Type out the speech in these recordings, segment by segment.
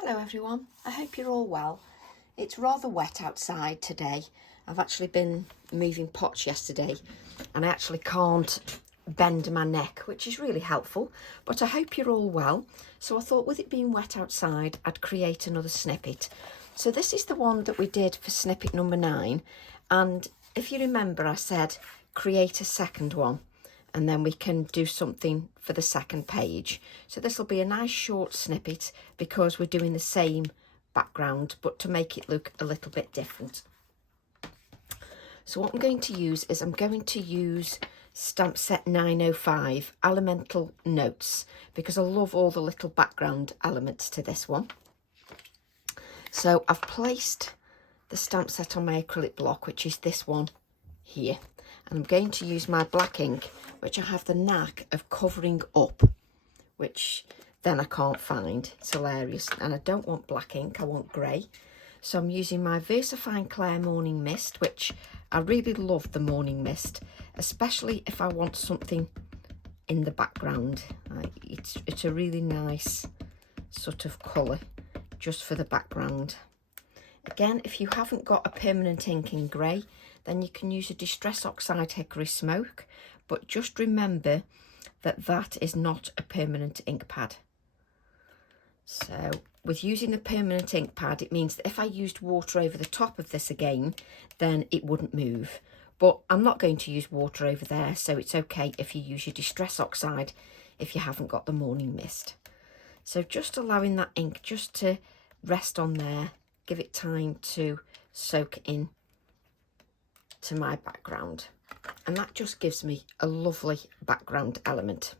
Hello everyone, I hope you're all well. It's rather wet outside today. I've actually been moving pots yesterday and I actually can't bend my neck, which is really helpful, but I hope you're all well. So I thought with it being wet outside, I'd create another snippet. So this is the one that we did for snippet number 9, and if you remember I said create a second one and then we can do something for the second page. So this will be a nice short snippet because we're doing the same background but to make it look a little bit different. So what I'm going to use is I'm going to use stamp set 905 elemental notes because I love all the little background elements to this one. So I've placed the stamp set on my acrylic block, which is this one here, and I'm going to use my black ink, which I have the knack of covering up, which then I can't find. It's hilarious, and I don't want black ink, I want grey. So I'm using my VersaFine Clair Morning Mist, which I really love the Morning Mist, especially if I want something in the background. It's a really nice sort of colour just for the background. Again, if you haven't got a permanent ink in grey, then you can use a Distress Oxide Hickory Smoke, but just remember that that is not a permanent ink pad. So with using the permanent ink pad, it means that if I used water over the top of this again, then it wouldn't move. But I'm not going to use water over there, so it's okay if you use your Distress Oxide if you haven't got the Morning Mist. So just allowing that ink just to rest on there, give it time to soak in to my background. And that just gives me a lovely background element,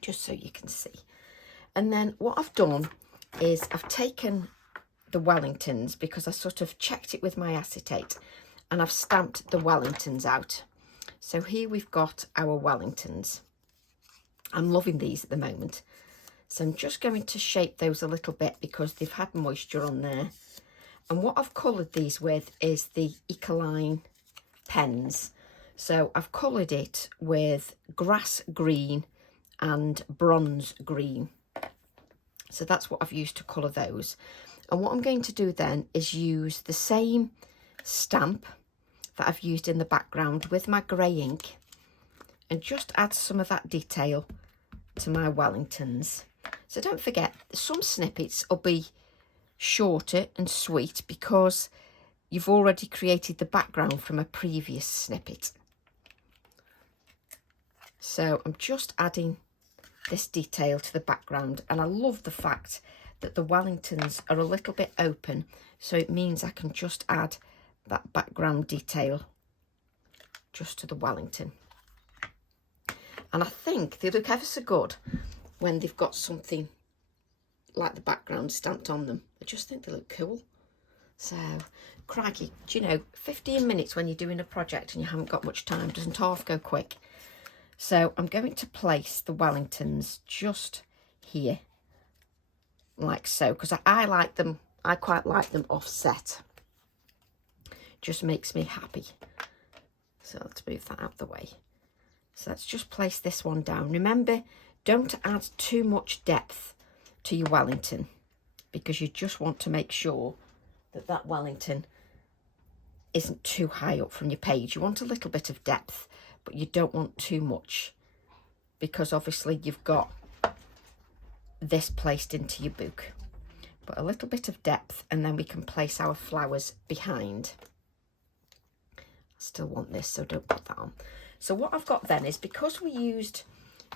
just so you can see. And then what I've done is I've taken the Wellingtons because I sort of checked it with my acetate and I've stamped the Wellingtons out. So here we've got our Wellingtons. I'm loving these at the moment. So I'm just going to shape those a little bit because they've had moisture on there. And what I've coloured these with is the Ecoline pens. So I've coloured it with grass green and bronze green. So that's what I've used to colour those. And what I'm going to do then is use the same stamp that I've used in the background with my grey ink and just add some of that detail to my Wellingtons. So don't forget, some snippets will be shorter and sweet because you've already created the background from a previous snippet. So I'm just adding this detail to the background, and I love the fact that the Wellingtons are a little bit open, so it means I can just add that background detail just to the Wellington. And I think they look ever so good when they've got something like the background stamped on them. I just think they look cool. So, crikey, do you know, 15 minutes when you're doing a project and you haven't got much time, doesn't half go quick? So I'm going to place the Wellingtons just here, like so, because I like them, I quite like them offset. Just makes me happy. So let's move that out of the way. So let's just place this one down. Remember, don't add too much depth to your Wellington because you just want to make sure that that Wellington isn't too high up from your page. You want a little bit of depth, but you don't want too much because obviously you've got this placed into your book. But a little bit of depth, and then we can place our flowers behind. I still want this, so don't put that on. So what I've got then is, because we used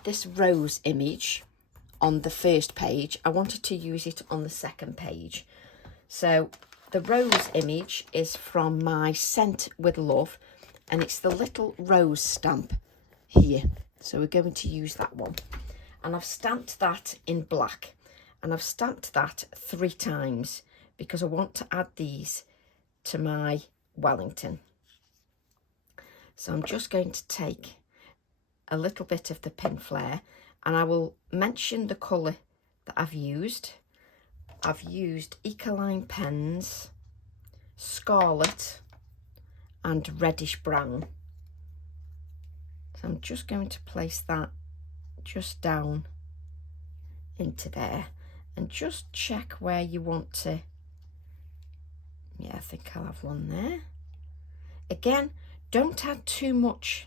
this rose image on the first page, I wanted to use it on the second page. So the rose image is from my Scent with Love, and it's the little rose stamp here. So we're going to use that one. And I've stamped that in black, and I've stamped that 3 times because I want to add these to my Wellington. So I'm just going to take a little bit of the pin flare, and I will mention the colour that I've used. I've used Ecoline pens, Scarlet and reddish brown. So I'm just going to place that just down into there, and just check where you want to. Yeah, I think I'll have one there. Again, don't add too much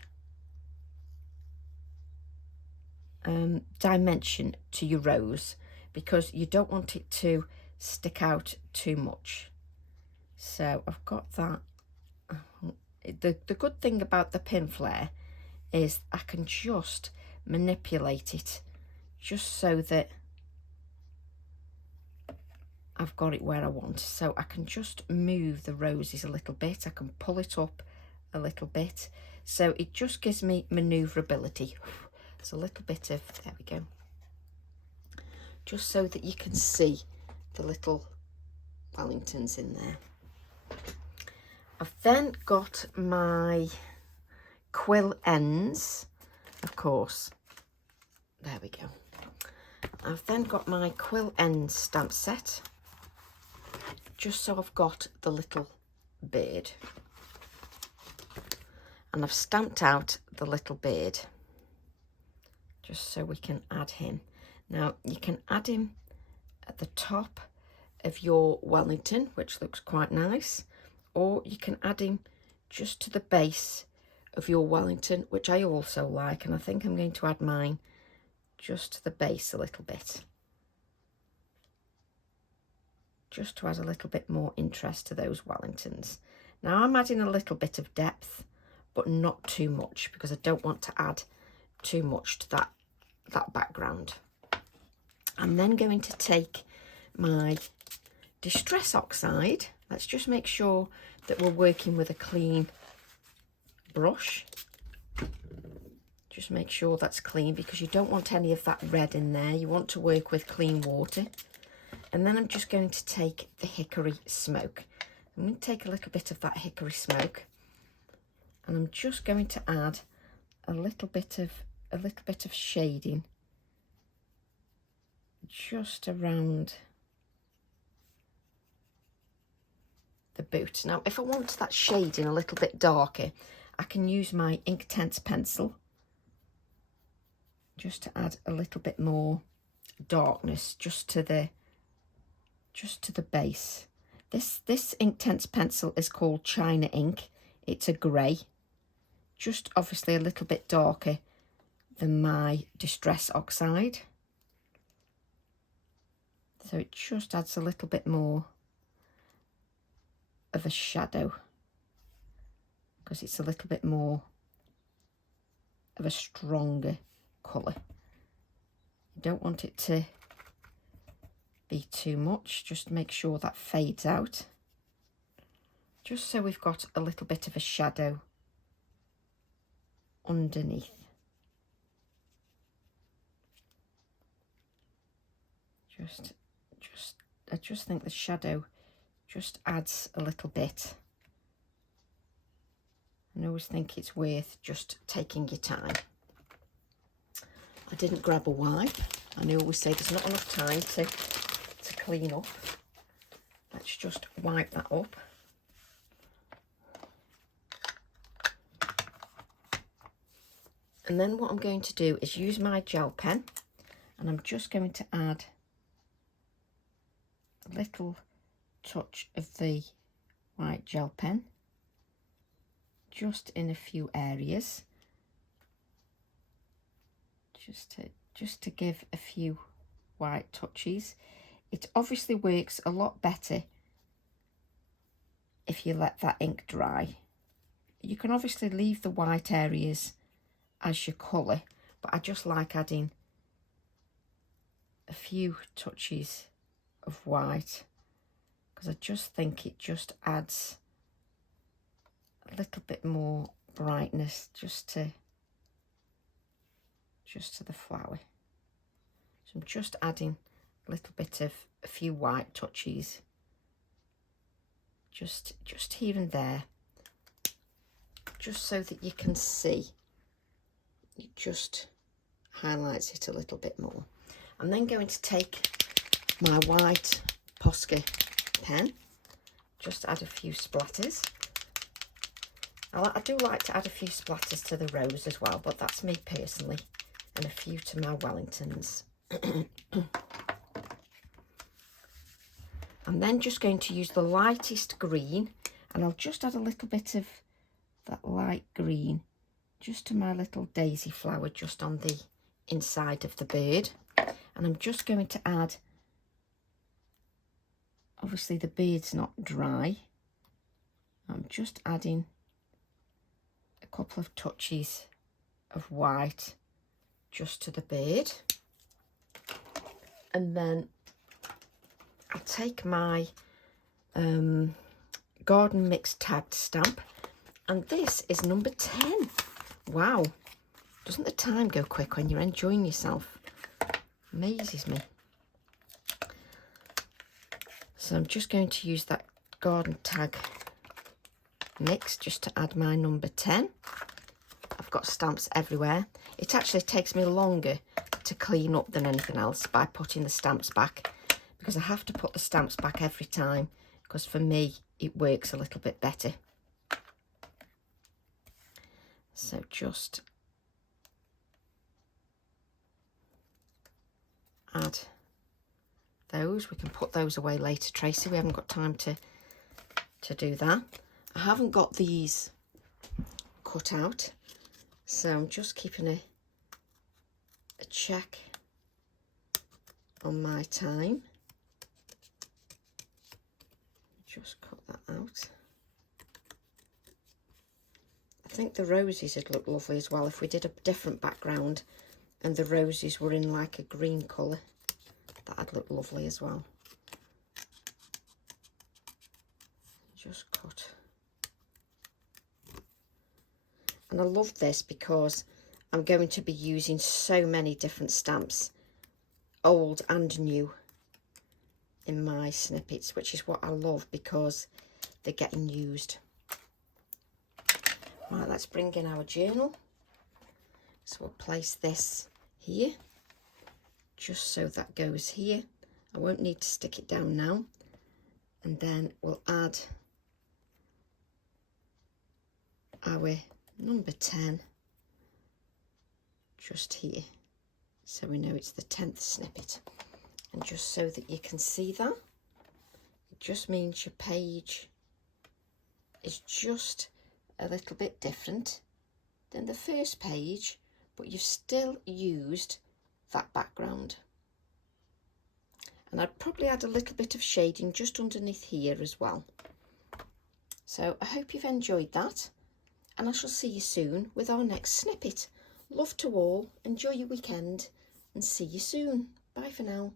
dimension to your rose, because you don't want it to stick out too much. So I've got that. The good thing about the pin flare is I can just manipulate it just so that I've got it where I want. So I can just move the roses a little bit. I can pull it up a little bit. So it just gives me manoeuvrability. It's a little bit of, there we go. Just so that you can see the little Wellingtons in there. I've then got my Quill Ends, of course. There we go. I've then got my Quill Ends stamp set, just so I've got the little bird. And I've stamped out the little bird, just so we can add him. Now, you can add him at the top of your Wellington, which looks quite nice, or you can add him just to the base of your Wellington, which I also like, and I think I'm going to add mine just to the base a little bit, just to add a little bit more interest to those Wellingtons. Now I'm adding a little bit of depth, but not too much, because I don't want to add too much to that background. I'm then going to take my Distress Oxide. Let's just make sure that we're working with a clean brush. Just make sure that's clean, because you don't want any of that red in there. You want to work with clean water. And then I'm just going to take the Hickory Smoke. I'm going to take a little bit of that Hickory Smoke, and I'm just going to add a little bit of shading just around the boot. Now, if I want that shading a little bit darker, I can use my Inktense pencil just to add a little bit more darkness just to the base. This Inktense pencil is called China Ink. It's a grey, just obviously a little bit darker than my Distress Oxide. So it just adds a little bit more of a shadow, because it's a little bit more of a stronger colour. You don't want it to be too much, just make sure that fades out, just so we've got a little bit of a shadow underneath. I just think the shadow just adds a little bit. I always think it's worth just taking your time. I didn't grab a wipe. I always say there's not enough time to clean up. Let's just wipe that up. And then what I'm going to do is use my gel pen, and I'm just going to add a little touch of the white gel pen just in a few areas, just to give a few white touches. It obviously works a lot better if you let that ink dry. You can obviously leave the white areas as your colour, but I just like adding a few touches of white, because I just think it just adds a little bit more brightness just to the flower. So I'm just adding a little bit of a few white touches just here and there, just so that you can see. It just highlights it a little bit more. I'm then going to take my white Posca pen, just add a few splatters. I do like to add a few splatters to the rose as well, but that's me personally, and a few to my Wellingtons. I'm then just going to use the lightest green, and I'll just add a little bit of that light green just to my little daisy flower just on the inside of the bird. And I'm just going to add, obviously the bird's not dry, I'm just adding a couple of touches of white just to the bird. And then I'll take my garden mix tagged stamp, and this is number 10. Wow, doesn't the time go quick when you're enjoying yourself? Amazes me. So I'm just going to use that garden tag mix just to add my number 10. I've got stamps everywhere. It actually takes me longer to clean up than anything else by putting the stamps back, because I have to put the stamps back every time, because for me it works a little bit better. So just add those. We can put those away later, Tracy. We haven't got time to do that. I haven't got these cut out, so I'm just keeping a check on my time. Just cut that out. I think the roses would look lovely as well if we did a different background and the roses were in like a green colour. That'd look lovely as well. Just cut. And I love this because I'm going to be using so many different stamps, old and new, in my snippets, which is what I love because they're getting used. Right, let's bring in our journal. So we'll place this here, just so that goes here. I won't need to stick it down now. And then we'll add our number 10 just here, so we know it's the 10th snippet. And just so that you can see that, it just means your page is just a little bit different than the first page, but you've still used that background. And I'd probably add a little bit of shading just underneath here as well. So I hope you've enjoyed that, and I shall see you soon with our next snippet. Love to all, enjoy your weekend, and see you soon. Bye for now.